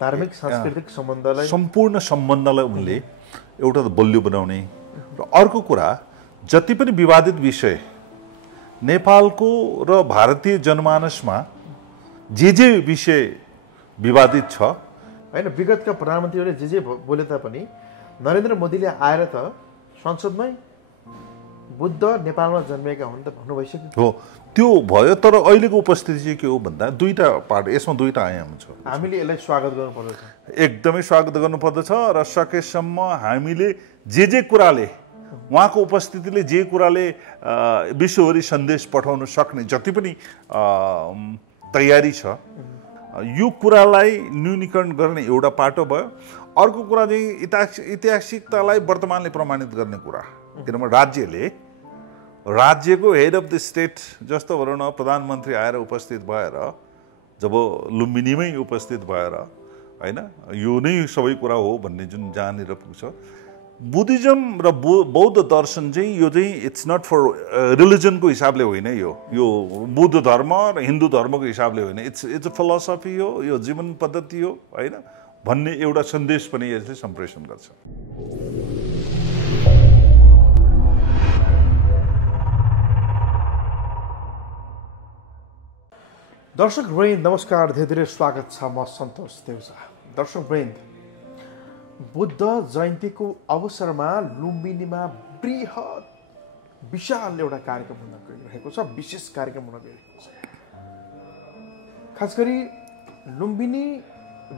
धार्मिक सांस्कृतिक सम्बन्धलाई सम्पूर्ण सम्बन्धलाई उनले एउटा त बलियो बनाउने र अर्को कुरा जति पनि विवादित विषय नेपालको र भारतीय जनमानसमा जे विषय विवादित छ हैन विगतका प्रधानमन्त्रीहरूले जे बोले तापनि नरेन्द्र मोदीले आएर त संसदमै बुद्ध नेपालमा जन्मेका हुन् त भन्नु भइसक्यो हो त्यो भयो तर अहिलेको उपस्थिति चाहिँ के हो भन्दा दुईटा पार्ट यसमा दुईटा आयाम छ हामीले यसलाई स्वागत गर्नुपर्दछ एकदमै स्वागत गर्नुपर्दछ र सकेसम्म हामीले जे कुराले उहाँको उपस्थितिले जे कुराले विश्वभरि सन्देश पठाउन सक्ने जति पनि तयारी छ यो कुरालाई न्यूनीकरण गर्ने एउटा पाटो भयो अर्को कुरा चाहिँ ऐतिहासिकतालाई वर्तमानले प्रमाणित गर्ने कुरा किनभने राज्यको हेड अफ द स्टेट जस्तो भनौँ न प्रधानमन्त्री आएर उपस्थित भएर जब लुम्बिनीमै उपस्थित भएर हैन यो नै सबै कुरा हो भन्ने जुन जहाँनिर पुग्छ बुद्धिज्म र बौद्ध दर्शन चाहिँ यो चाहिँ इट्स नट फर रिलिजनको हिसाबले होइन यो बुद्ध धर्म र हिन्दू धर्मको हिसाबले होइन इट्स अ फिलोसफी हो यो जीवन पद्धति हो हैन भन्ने एउटा सन्देश पनि यसले सम्प्रेषण गर्छ दर्शक वृन्द नमस्कार धेरै धेरै स्वागत छ म सन्तोष देउसा दर्शक वृन्द बुद्ध जयन्तीको अवसरमा लुम्बिनीमा बृहत विशाल एउटा कार्यक्रम हुन गइरहेको छ विशेष कार्यक्रम हुन गइरहेको छ खास गरी लुम्बिनी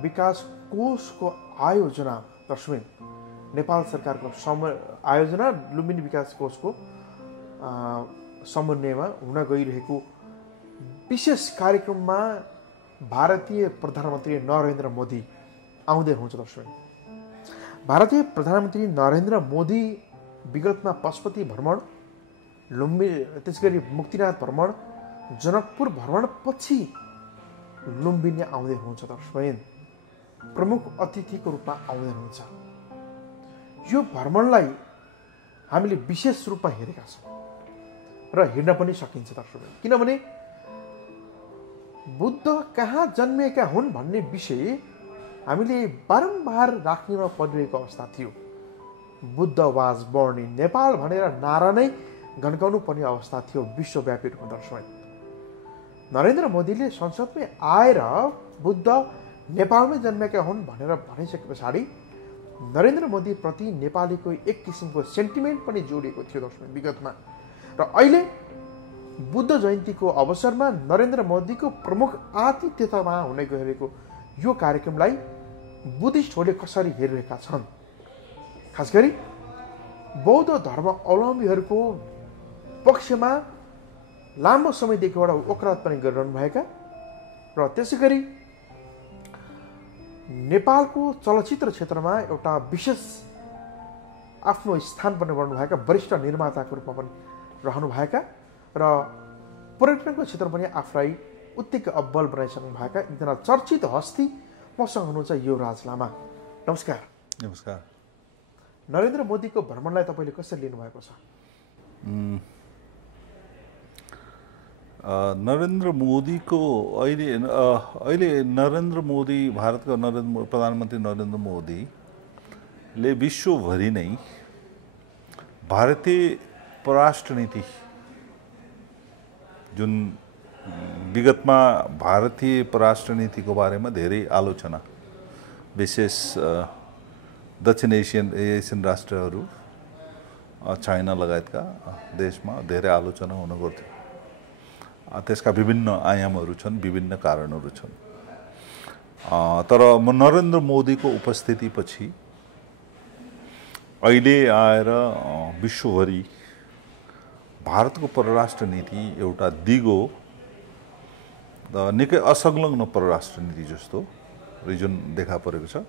विकास कोषको आयोजना दर्शक नेपाल सरकारको आयोजना लुम्बिनी विकास कोषको समन्वयमा हुन गइरहेको विशेष कार्यक्रममा भारतीय प्रधानमन्त्री नरेन्द्र मोदी आउँदै हुनुहुन्छ दर्शक भारतीय प्रधानमन्त्री नरेन्द्र मोदी विगतमा पशुपति भ्रमण लुम्बिनी त्यसगरी मुक्तिनाथ भ्रमण जनकपुर भ्रमण पछि लुम्बिनी आउँदै हुनुहुन्छ दर्शक प्रमुख अतिथिको रूपमा आउँदै हुनुहुन्छ यो भ्रमणलाई हामीले विशेष रूपमा हेरेका छौँ र हेर्न पनि सकिन्छ दर्शक किनभने बुद्ध कहाँ जन्मेका हुन् भन्ने विषय हामीले बारम्बार राख्नेमा परिरहेको अवस्था थियो Buddha was born in Nepal भनेर नारा नै गन्काउनु पर्ने अवस्था थियो विश्वव्यापी रूपमा दर्शक नरेन्द्र मोदीले संसदमै आएर बुद्ध नेपालमै जन्मेका हुन् भनेर भनिसके पछाडि नरेन्द्र मोदी प्रति नेपालीको एक किसिमको सेन्टिमेन्ट पनि जोडिएको थियो दर्शक विगतमा र अहिले बुद्ध जयन्तीको अवसरमा नरेन्द्र मोदीको प्रमुख आतिथ्यतामा हुने गइरहेको यो कार्यक्रमलाई बुद्धिस्टहरूले कसरी हेरिरहेका छन् खास गरी बौद्ध धर्म अवलम्बीहरूको पक्षमा लामो समयदेखि एउटा वकालत पनि गरिरहनुभएका र त्यसै गरी नेपालको चलचित्र क्षेत्रमा एउटा विशेष आफ्नो स्थान पनि बनाउनुभएका वरिष्ठ निर्माताको रूपमा पनि रहनुभएका र पर्यटनको क्षेत्र पनि आफूलाई उत्तिकै अब्बल बनाइसक्नु भएका एकजना चर्चित हस्ती मसँग हुनुहुन्छ युवराज लामा नमस्कार नमस्कार नरेन्द्र मोदीको भ्रमणलाई तपाईँले कसरी लिनुभएको छ नरेन्द्र मोदीको अहिले नरेन्द्र मोदी भारतका प्रधानमन्त्री नरेन्द्र मोदीले विश्वभरि नै भारतीय परराष्ट्र नीति जुन विगतमा भारतीय परराष्ट्र नीतिको बारेमा धेरै आलोचना विशेष दक्षिण एसियन राष्ट्रहरू चाइना लगायतका देशमा धेरै आलोचना हुन गर्थ्यो त्यसका विभिन्न आयामहरू छन् विभिन्न कारणहरू छन् तर नरेन्द्र मोदीको उपस्थितिपछि अहिले आएर विश्वभरि भारतको परराष्ट्र नीति एउटा दिगो निकै असंलग्न परराष्ट्र नीति जस्तो रिजन देखा परेको छ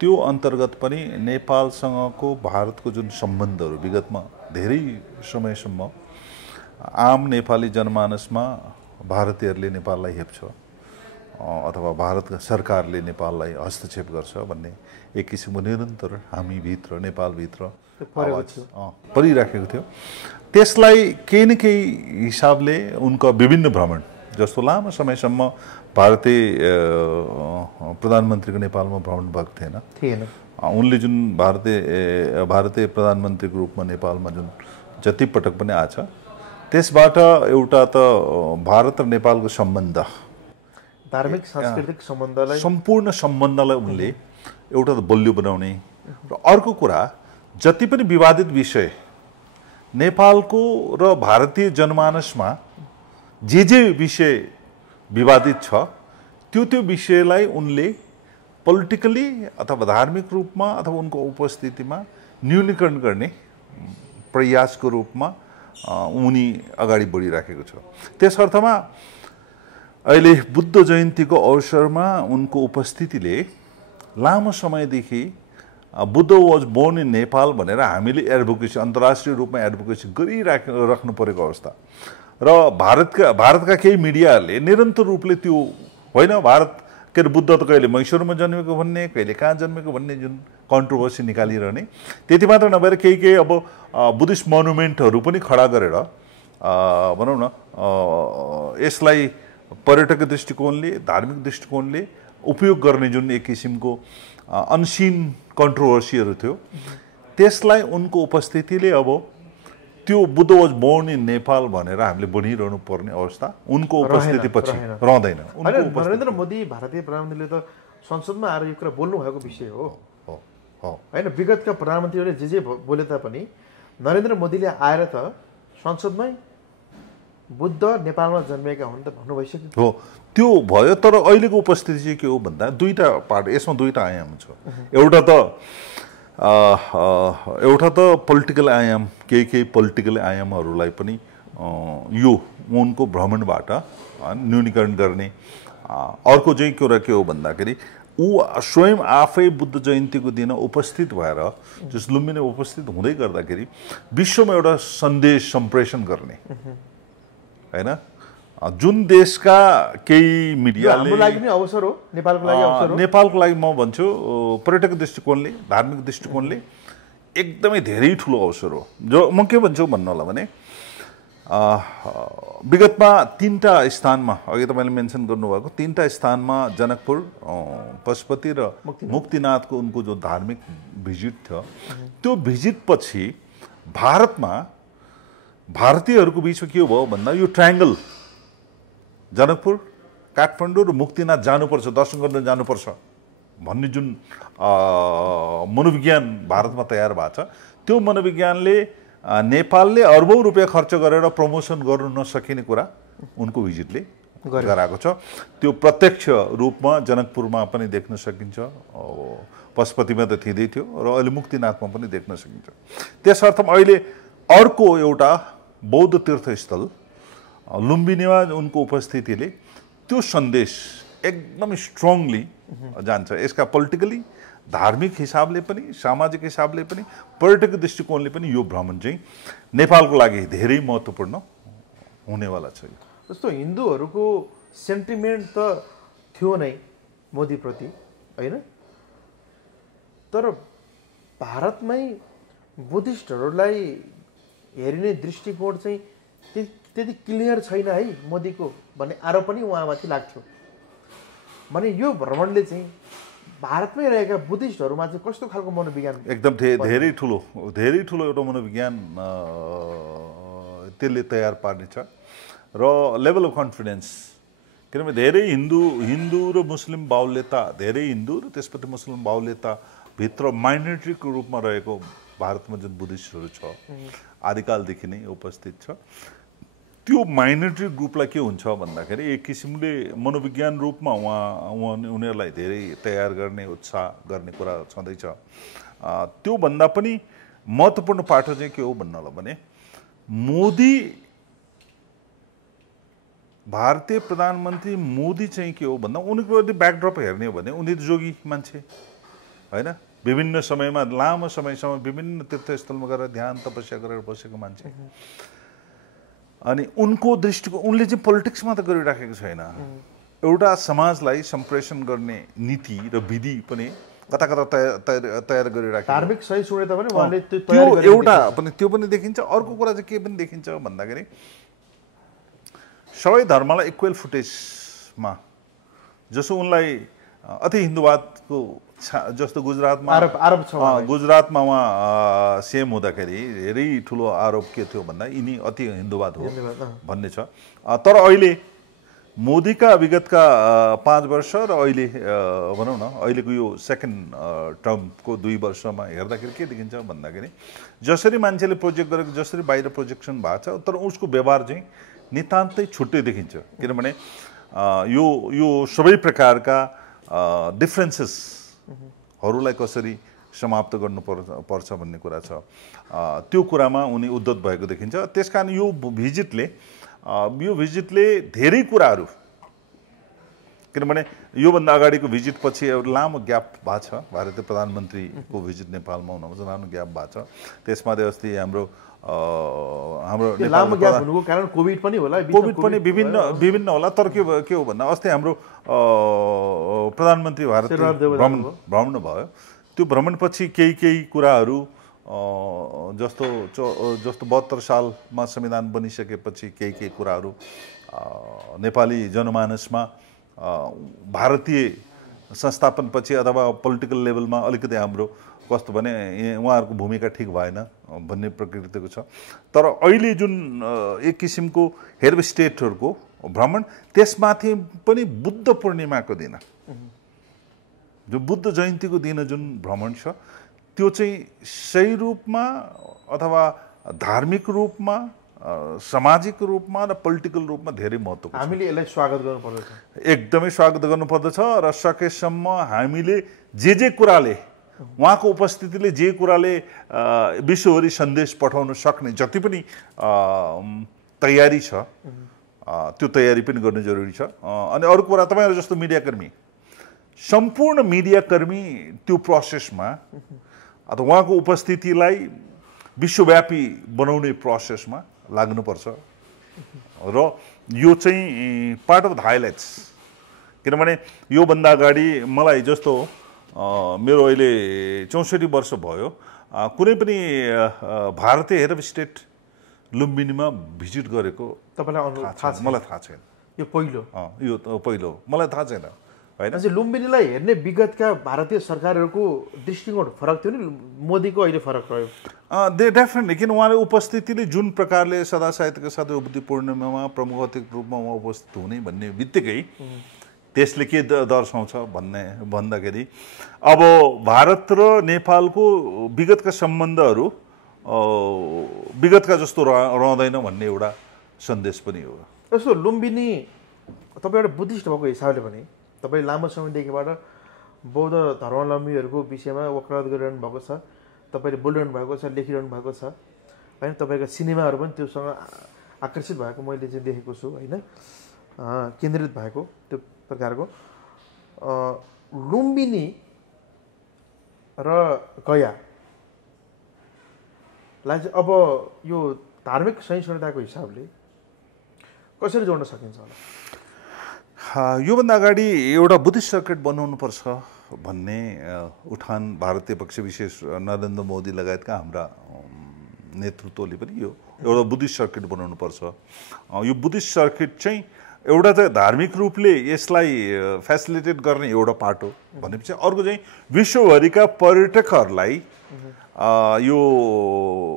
त्यो अन्तर्गत पनि नेपालसँगको भारतको जुन सम्बन्धहरू विगतमा धेरै समयसम्म आम नेपाली जनमानसमा भारतीयहरूले नेपाललाई हेप्छ अथवा भारतका सरकारले नेपाललाई हस्तक्षेप गर्छ भन्ने एक किसिमको निरन्तर हामीभित्र नेपालभित्र परिराखेको थियो त्यसलाई केही न केही हिसाबले उनका विभिन्न भ्रमण जस्तो लामो समयसम्म भारतीय प्रधानमन्त्रीको नेपालमा भ्रमण भएको थिएन। उनले जुन भारतीय प्रधानमन्त्रीको रूपमा नेपालमा जुन जति पटक पनि आछ, त्यसबाट एउटा त भारत र नेपालको सम्बन्ध, धार्मिक सांस्कृतिक सम्बन्धलाई, सम्पूर्ण सम्बन्धलाई उनले एउटा त बलियो बनाउने र अर्को कुरा जति पनि विवादित विषय नेपालको र भारतीय जनमानसमा जे विषय विवादित छ त्यो विषयलाई उनले पोलिटिकली अथवा धार्मिक रूपमा अथवा उनको उपस्थितिमा न्यूनीकरण गर्ने प्रयासको रूपमा उनी अगाडि बढिराखेको छ। त्यस अर्थमा अहिले बुद्ध जयन्तीको अवसरमा उनको उपस्थितिले लामो समयदेखि Buddha was born in Nepal भनेर हामीले एडभोकेसी, अन्तर्राष्ट्रिय रूपमा एडभोकेसी गरिराख्नु परेको अवस्था र भारतका केही मिडियाहरूले निरन्तर रूपले त्यो होइन भारत के अरे बुद्ध त कहिले मैसूरमा जन्मेको भन्ने, कहिले कहाँ जन्मेको भन्ने जुन कन्ट्रोभर्सी निकालिरहने, त्यति मात्र नभएर केही अब बुद्धिस्ट मोनुमेन्टहरू पनि खडा गरेर भनौँ न यसलाई पर्यटक दृष्टिकोणले, धार्मिक दृष्टिकोणले उपयोग गर्ने जुन एक किसिमको अनसिन कन्ट्रोभर्सीहरू थियो, त्यसलाई उनको उपस्थितिले अब त्यो Buddha was born in Nepal भनेर हामीले भनिरहनु पर्ने अवस्था उनको उपस्थितिपछि रहँदैन। नरेन्द्र मोदी भारतीय प्रधानमन्त्रीले त संसदमा आएर यो कुरा बोल्नु भएको विषय हो होइन। विगतका प्रधानमन्त्रीहरूले जे बोले तापनि नरेन्द्र मोदीले आएर त संसदमै बुद्ध नेपालमा जन्मेका हुन् त भन्नु भइसक्यो हो। त्यो भयो, तर अहिलेको उपस्थिति चाहिँ के हो भन्दा दुईटा पार्ट, यसमा दुईटा आयाम छ। एउटा त पोलिटिकल आयाम, केही पोलिटिकल आयामहरूलाई पनि यो उनको भ्रमणबाट न्यूनीकरण गर्ने। अर्को चाहिँ कुरा के हो भन्दाखेरि ऊ स्वयं आफै बुद्ध जयन्तीको दिन उपस्थित भएर जस लुम्बिनी उपस्थित हुँदै गर्दाखेरि विश्वमा एउटा सन्देश सम्प्रेषण गर्ने हैन। जुन देशका केही मिडियाले अवसर हो, नेपालको लागि म भन्छु पर्यटक दृष्टिकोणले, धार्मिक दृष्टिकोणले एकदमै धेरै ठुलो अवसर हो। जो म के भन्छु भन्नु होला भने विगतमा तीनटा स्थानमा, अघि तपाईँले मेन्सन गर्नुभएको तीनटा स्थानमा जनकपुर, पशुपति र मुक्तिनाथको उनको जो धार्मिक भिजिट थियो, त्यो भिजिट पछि भारतमा भारतीयहरूको बिचमा के भयो भन्दा यो ट्रायङ्गल जनकपुर, काठमाडौँ र मुक्तिनाथ जानुपर्छ, दर्शन गर्न जानुपर्छ भन्ने जुन मनोविज्ञान भारतमा तयार भएको छ, त्यो मनोविज्ञानले नेपालले अर्बौं रुपियाँ खर्च गरेर प्रमोसन गर्नु नसकिने कुरा उनको भिजिटले गराएको छ। त्यो प्रत्यक्ष रूपमा जनकपुरमा पनि देख्न सकिन्छ, पशुपतिमा त थिँदै थियो र अहिले मुक्तिनाथमा पनि देख्न सकिन्छ। त्यस अर्थमा अहिले अर्को एउटा बौद्ध तीर्थस्थल लुम्बिनीमा उनको उपस्थितिले त्यो सन्देश एकदमै स्ट्रङली जान्छ। यसका पोलिटिकली, धार्मिक हिसाबले पनि, सामाजिक हिसाबले पनि, पर्यटक दृष्टिकोणले पनि यो भ्रमण चाहिँ नेपालको लागि धेरै महत्त्वपूर्ण हुनेवाला छ। जस्तो हिन्दूहरूको सेन्टिमेन्ट त थियो नै मोदीप्रति होइन, तर भारतमै बुद्धिस्टहरूलाई हेरिने दृष्टिकोण चाहिँ त्यति क्लियर छैन है मोदीको भन्ने आरोप पनि उहाँमाथि लाग्थ्यो। भने यो भ्रमणले चाहिँ भारतमै रहेका बुद्धिस्टहरूमा चाहिँ कस्तो खालको मनोविज्ञान, एकदम धेरै ठुलो एउटा मनोविज्ञान त्यसले तयार पार्नेछ र लेभल अफ कन्फिडेन्स। किनभने धेरै हिन्दू र मुस्लिम बाहुल्यता, धेरै हिन्दू र त्यसपछि मुस्लिम बाहुल्यता भित्र माइनोरिटीको रूपमा रहेको भारतमा जुन बुद्धिस्टहरू छ आदिकालदेखि नै उपस्थित छ, त्यो माइनोरिटी ग्रुपलाई के हुन्छ भन्दाखेरि एक किसिमले मनोविज्ञान रूपमा उनीहरूलाई धेरै तयार गर्ने, उत्साह गर्ने कुरा छँदैछ। त्योभन्दा पनि महत्त्वपूर्ण पाटो चाहिँ के हो भन्नु होला भने मोदी, भारतीय प्रधानमन्त्री मोदी चाहिँ के हो भन्दा उनीको यदि ब्याकड्रप हेर्ने हो भने उनी जोगी मान्छे होइन, विभिन्न समयमा लामो समयसम्म विभिन्न तीर्थस्थलमा गएर ध्यान तपस्या गरेर बसेको मान्छे। अनि उनको दृष्टिको उनले चाहिँ पोलिटिक्समा त गरिराखेको छैन, एउटा समाजलाई सम्प्रेषण गर्ने नीति र विधि पनि कता तयार गरिराखेको, धार्मिक सही सुने त पनि उहाँले त्यो एउटा पनि त्यो पनि देखिन्छ। अर्को कुरा चाहिँ के पनि देखिन्छ भन्दाखेरि सबै धर्मलाई इक्वल फुटेजमा जसो उनलाई अति हिन्दूवादको जस्तो गुजरातमा आरोप छ गुजरातमा उहाँ सीएम हुँदाखेरि धेरै ठुलो आरोप के थियो भन्दा यिनी अति हिन्दूवाद हो भन्ने छ। तर अहिले मोदीका विगतका 5 वर्ष र अहिले भनौँ न अहिलेको यो सेकेन्ड टर्मको 2 वर्षमा हेर्दाखेरि के देखिन्छ भन्दाखेरि जसरी मान्छेले प्रोजेक्ट गरेको जसरी बाहिर प्रोजेक्सन भएको छ तर उसको व्यवहार चाहिँ नितान्तै छुट्टै देखिन्छ। किनभने यो सबै प्रकारका डिफ्रेन्सेसहरूलाई कसरी समाप्त गर्नुपर्छ भन्ने कुरा छ, त्यो कुरामा उनी उद्धत भएको देखिन्छ। त्यसकारण यो भिजिटले धेरै कुराहरू, किनभने योभन्दा अगाडिको भिजिट पछि एउटा लामो ग्याप भएको छ, भारतीय प्रधानमन्त्रीको भिजिट नेपालमा हुनमा चाहिँ लामो ग्याप भएको छ। त्यसमध्ये अस्ति हाम्रो लामो ग्याप हुनुको कारण कोभिड पनि होला, विभिन्न होला। तर के हो भन्दा अस्ति हाम्रो प्रधानमन्त्री भारत भ्रमण भयो। त्यो भ्रमणपछि केही कुराहरू जस्तो 72 सालमा संविधान बनिसकेपछि केही कुराहरू नेपाली जनमानसमा भारतीय संस्थापनपछि अथवा पोलिटिकल लेभलमा अलिकति हाम्रो कस्तो भने उहाँहरूको भूमिका ठिक भएन भन्ने प्रकृतिको छ। तर अहिले जुन एक किसिमको हेड स्टेटहरूको भ्रमण, त्यसमाथि पनि बुद्ध पूर्णिमाको दिन, जो बुद्ध जयन्तीको दिन जुन भ्रमण छ त्यो चाहिँ सही रूपमा अथवा धार्मिक रूपमा, सामाजिक रूपमा र पोलिटिकल रूपमा धेरै महत्त्व छ। हामीले यसलाई स्वागत गर्नुपर्दछ, एकदमै स्वागत गर्नुपर्दछ। र सकेसम्म हामीले जे कुराले उहाँको उपस्थितिले जे कुराले विश्वभरि सन्देश पठाउन सक्ने जति पनि तयारी छ त्यो तयारी पनि गर्नु जरुरी छ। अनि अरू कुरा तपाईँहरू जस्तो मिडियाकर्मी, सम्पूर्ण मिडियाकर्मी त्यो प्रोसेसमा अथवा उहाँको उपस्थितिलाई विश्वव्यापी बनाउने प्रोसेसमा लाग्नुपर्छ। र यो चाहिँ पार्ट अफ द हाइलाइट्स। किनभने योभन्दा अगाडि मलाई जस्तो मेरो अहिले 64 वर्ष भयो, कुनै पनि भारतीय हेड अफ स्टेट लुम्बिनीमा भिजिट गरेको मलाई थाहा छैन। यो पहिलो मलाई थाहा छैन होइन। लुम्बिनीलाई हेर्ने विगतका भारतीय सरकारहरूको दृष्टिकोण फरक थियो नि, मोदीको अहिले फरक रह्यो। डेफिनेटली, किन उहाँले उपस्थितिले जुन प्रकारले सदा साहित्यका साथ बुद्धि पूर्णिमामा प्रमुख अतिथि रूपमा उहाँ उपस्थित हुने भन्ने बित्तिकै त्यसले के दर्शाउँछ भन्दाखेरि अब भारत र नेपालको विगतका सम्बन्धहरू विगतका जस्तो रहँदैन भन्ने एउटा सन्देश पनि हो। यस्तो लुम्बिनी तपाईँ एउटा बुद्धिस्ट भएको हिसाबले पनि तपाईँ लामो समयदेखिबाट बौद्ध धर्मावलम्बीहरूको विषयमा वकालत गरिरहनु भएको छ, तपाईँले बोलिरहनु भएको छ, लेखिरहनु भएको छ होइन। तपाईँका सिनेमाहरू पनि त्योसँग आकर्षित भएको मैले चाहिँ देखेको छु होइन, केन्द्रित भएको त्यो प्रकारको। लुम्बिनी र गयालाई चाहिँ अब यो धार्मिक सहिष्णुताको हिसाबले कसरी जोड्न सकिन्छ होला? योभन्दा अगाडि एउटा बुद्धिस्ट सर्किट बनाउनुपर्छ भन्ने उठान भारतीय पक्ष विशेष नरेन्द्र मोदी लगायतका हाम्रा नेतृत्वले पनि यो एउटा बुद्धिस्ट सर्किट बनाउनुपर्छ। यो बुद्धिस्ट सर्किट चाहिँ एउटा त धार्मिक रूपले यसलाई फेसिलिटेट गर्ने एउटा पार्ट हो भनेपछि अर्को चाहिँ विश्वभरिका पर्यटकहरूलाई यो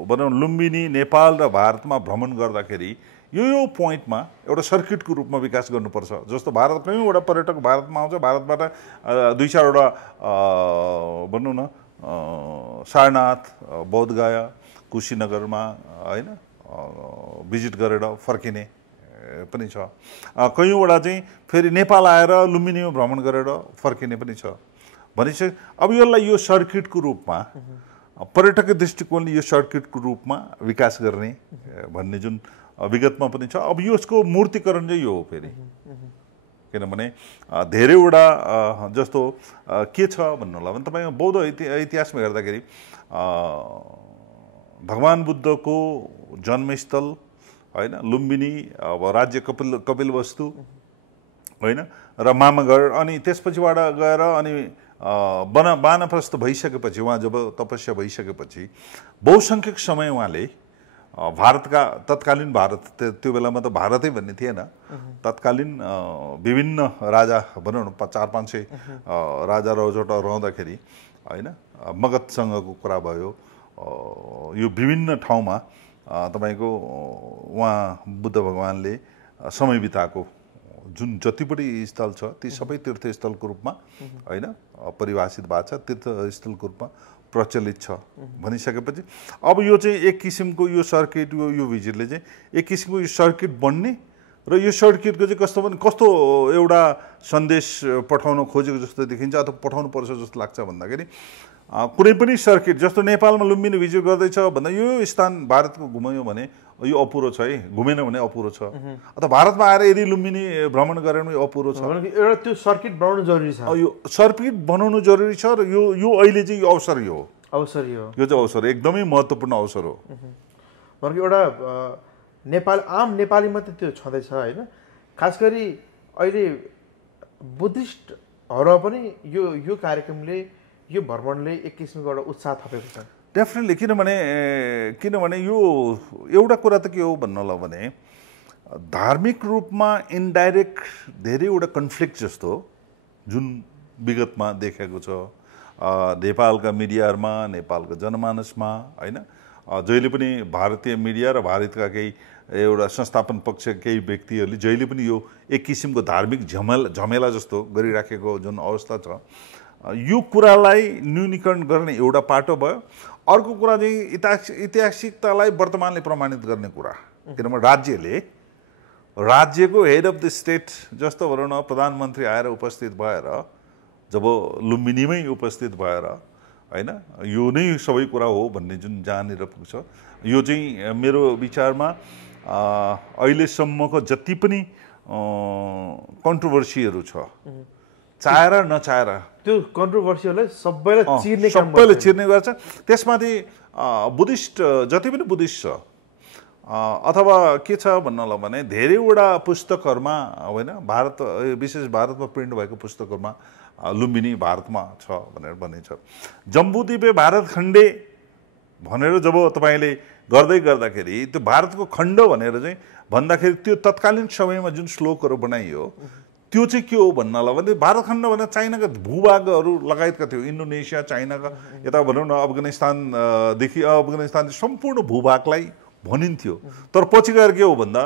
भनौँ लुम्बिनी नेपाल र भारतमा भ्रमण गर्दाखेरि यो पोइन्टमा एउटा सर्किटको रूपमा विकास गर्नुपर्छ। जस्तो भारत कयौँवटा पर्यटक भारतमा आउँछ, भारतबाट 2-4वटा भनौँ न सारनाथ, बोधगया, कुशीनगरमा होइन भिजिट गरेर फर्किने पनि छ। कयौँवटा चाहिँ फेरि नेपाल आएर लुम्बिनीमा भ्रमण गरेर फर्किने पनि छ। भनेपछि अब यसलाई यो सर्किटको रूपमा पर्यटक दृष्टिकोणले यो सर्किटको रूपमा विकास गर्ने भन्ने जुन विगतमा पनि छ। अब यसको मूर्तिकरण चाहिँ यो हो फेरि, किनभने धेरैवटा जस्तो के छ भन्नु होला भने तपाईँ बौद्ध इतिहासमा हेर्दाखेरि भगवान् बुद्धको जन्मस्थल होइन लुम्बिनी, अब राज्य कपिलवस्तु होइन र मामागढ, अनि त्यसपछिबाट गएर अनि वानप्रस्थ भइसकेपछि उहाँ जब तपस्या भइसकेपछि बहुसङ्ख्यक समय उहाँले भारतका तत्कालीन भारत त्यो बेलामा त भारतै भन्ने थिएन, तत्कालीन विभिन्न राजा भनौँ न 400-500 राजा रौजोटा रहँदाखेरि होइन मगधसँगको कुरा भयो। यो विभिन्न ठाउँमा तपाईँको उहाँ बुद्ध भगवानले समय बिताएको जुन जति पनि स्थल छ ती सबै तीर्थस्थलको रूपमा होइन परिभाषित भएको छ, तीर्थस्थलको रूपमा प्रचलित छ भनिसकेपछि अब यो चाहिँ एक किसिमको यो सर्किट यो भिजिटले चाहिँ एक किसिमको यो सर्किट बन्ने र यो सर्किटको चाहिँ कस्तो एउटा सन्देश पठाउन खोजेको जस्तो देखिन्छ अथवा पठाउनु पर्छ जस्तो लाग्छ भन्दाखेरि कुनै पनि सर्किट जस्तो नेपालमा लुम्बिनी भिजिट गर्दैछ भन्दा यो स्थान भारतको घुमायो भने यो अपुरो छ है, घुमेन भने अपुरो छ, अथवा भारतमा आएर यदि लुम्बिनी भ्रमण गरेर यो अपुरो छ। एउटा त्यो सर्किट बनाउनु जरुरी छ, यो सर्किट बनाउनु जरुरी छ र यो अहिले चाहिँ यो अवसर यो चाहिँ अवसर एकदमै महत्त्वपूर्ण अवसर हो। एउटा नेपाल आम नेपाली मात्रै त्यो छँदैछ होइन, खास गरी अहिले बुद्धिस्टहरूमा पनि यो कार्यक्रमले यो भ्रमणले एक किसिमको एउटा उत्साह थपेको छ। डेफिनेटली किनभने यो एउटा कुरा त के हो भन्नलाई भने धार्मिक रूपमा इन्डाइरेक्ट धेरैवटा कन्फ्लिक्ट जस्तो जुन विगतमा देखेको छ नेपालका मिडियाहरूमा, नेपालको जनमानसमा होइन जहिले पनि भारतीय मिडिया र भारतका केही एउटा संस्थापन पक्ष केही व्यक्तिहरूले जहिले पनि यो एक किसिमको धार्मिक झमेला जस्तो गरिराखेको जुन अवस्था छ यो कुरालाई न्यूनीकरण गर्ने एउटा पाटो भयो। अर्को कुरा चाहिँ ऐतिहासिकतालाई वर्तमानले प्रमाणित गर्ने कुरा, किनभने राज्यको हेड अफ द स्टेट जस्तो भनौँ न प्रधानमन्त्री आएर उपस्थित भएर जब लुम्बिनीमै उपस्थित भएर होइन यो नै सबै कुरा हो भन्ने जुन जहाँनिर पुग्छ यो चाहिँ मेरो विचारमा अहिलेसम्मको जति पनि कन्ट्रोभर्सीहरू छ चाहेर नचाहेर त्यो कन्ट्रोभर्सीहरूलाई सबैले चिर्ने गर्छ। त्यसमाथि बुद्धिस्ट जति पनि बुद्धिस्ट छ अथवा के छ भन्नलाई भने धेरैवटा पुस्तकहरूमा होइन भारत विशेष भारतमा प्रिन्ट भएको पुस्तकहरूमा लुम्बिनी भारतमा छ भनेर भनिन्छ। जम्बूद्वीपे भारत खण्डे भनेर जब तपाईँले गर्दाखेरि त्यो भारतको खण्ड भनेर चाहिँ भन्दाखेरि त्यो तत्कालीन समयमा जुन श्लोकहरू बनाइयो त्यो चाहिँ के हो भन्नलाई भने भारत खण्ड भनेर चाइनाका भूभागहरू लगायतका थियो, इन्डोनेसिया चाइनाका यता भनौँ न अफगानिस्तानदेखि सम्पूर्ण भूभागलाई भनिन्थ्यो। तर पछि गएर के हो भन्दा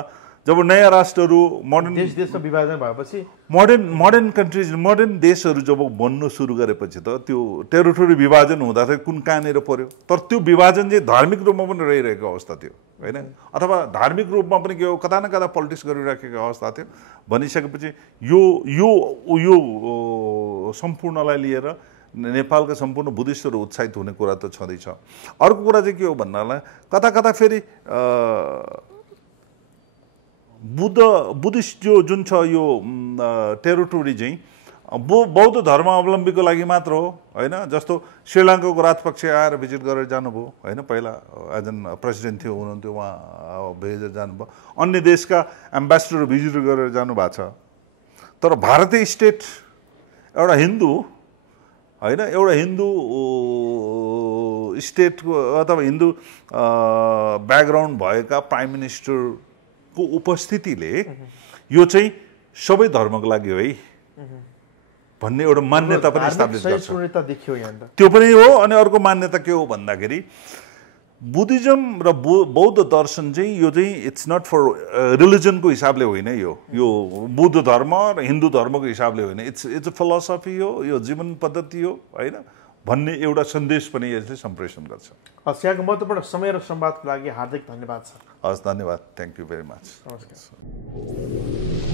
जब नयाँ राष्ट्रहरू मोडर्न देशमा विभाजन भएपछि मोडर्न कन्ट्रिज मोडर्न देशहरू जब बन्नु सुरु गरेपछि त त्यो टेरिटोरी विभाजन हुँदाखेरि कुन कहाँनिर पर्यो। तर त्यो विभाजन चाहिँ धार्मिक रूपमा पनि रहिरहेको अवस्था थियो होइन, अथवा धार्मिक रूपमा पनि के हो कता न कता पोलिटिक्स गरिराखेको अवस्था थियो। भनिसकेपछि यो सम्पूर्णलाई लिएर नेपालका सम्पूर्ण बुद्धिस्टहरू उत्साहित हुने कुरा त छँदैछ। अर्को कुरा चाहिँ के हो भन्नलाई कता कता फेरि बुद्धिस्ट जुन छ यो टेरिटोरी चाहिँ बौद्ध धर्मावलम्बीको लागि मात्र हो होइन। जस्तो श्रीलङ्काको राजपक्ष आएर भिजिट गरेर जानुभयो होइन, पहिला एज एन प्रेसिडेन्ट हुनुहुन्थ्यो उहाँ भेजेर जानुभयो, अन्य देशका एम्बेसडर भिजिट गरेर जानुभएको छ। तर भारतीय स्टेट एउटा हिन्दू होइन, एउटा हिन्दू स्टेटको अथवा हिन्दू ब्याकग्राउन्ड भएका प्राइम मिनिस्टरको उपस्थितिले यो चाहिँ सबै धर्मको लागि हो है भन्ने एउटा मान्यता पनि इस्टाब्लिस गर्छ। त्यो पनि हो। अनि अर्को मान्यता के हो भन्दाखेरि बुद्धिज्म र बौद्ध दर्शन चाहिँ यो चाहिँ इट्स नट फर रिलिजनको हिसाबले होइन, यो बुद्ध धर्म र हिन्दू धर्मको हिसाबले होइन, इट्स अ फिलोसफी हो, यो जीवन पद्धति हो होइन भन्ने एउटा सन्देश पनि यसले सम्प्रेषण गर्छ। यहाँको महत्त्वपूर्ण समय र संवादको लागि हार्दिक धन्यवाद छ। हस्, धन्यवाद, थ्याङ्क यू भेरी मच। नमस्कार।